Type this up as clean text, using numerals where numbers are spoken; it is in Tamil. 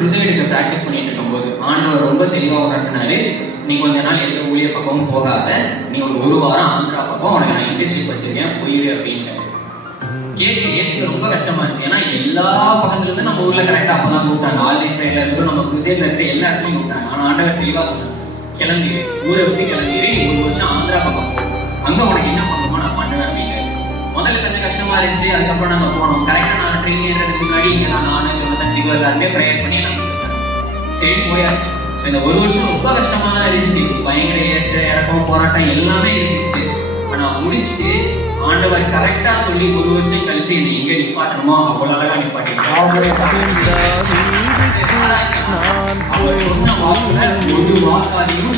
கிருசைடுக்கு ப்ராக்டிஸ் பண்ணிட்டு இருக்கும்போது ஆண்டவர் ரொம்ப தெளிவாக உணர்த்தினாரு, நீ கொஞ்ச நாள் எந்த ஊழிய பக்கமும் போகாத, நீ ஒரு வாரம் ஆந்திரா பக்கம் உனக்கு நான் இன்டர்ன்ஷிப் வச்சிருக்கேன், போயிரு அப்படின்னு. கேட்க ரொம்ப கஷ்டமா இருந்துச்சு. ஏன்னா எல்லா பக்கத்துல இருந்து நம்ம ஊர்ல கரெக்டா அப்பதான் கூப்பிட்டாங்க. ஆல்ரெடி ட்ரெயின்ல இருந்து நம்ம கிருசைட்ல இருக்க எல்லா இடத்துலையும் கூப்பிட்டாங்க. ஆனா ஆண்டவர் தெளிவா சொன்னாங்க, கிளம்பி ஊரை விட்டு கிளம்பிடு, ஒரு வருஷம் ஆந்திரா பக்கம் போ, அங்க உனக்கு என்ன பண்ணுமோ நான் பண்ணுவேன் அப்படின்னு. முதல்ல கொஞ்சம் கஷ்டமா இருந்துச்சு. அதுக்கப்புறம் நாங்க போனோம். கரெக்டா நான் ட்ரெயின் ஏறதுக்கு முன்னாடி இங்க நானும் சொன்னதான் சிவதாருமே ப்ரேயர் பண்ணி நான் சரி போயாச்சு. ஸோ இந்த ஒரு வருஷம் ரொம்ப கஷ்டமா தான் இருந்துச்சு. பயங்கர ஏற்ற இறக்கம் போராட்டம் எல்லாமே இருந்துச்சு. ஆனா முடிச்சுட்டு ஆண்டவர் கரெக்டா சொல்லி ஒரு வருஷம் கழிச்சு என்னை எங்க நிப்பாட்டணுமோ அவ்வளவு அழகா நிப்பாட்டிருக்கேன். அவர் சொன்ன வாக்குல ஒரு வாக்காதையும்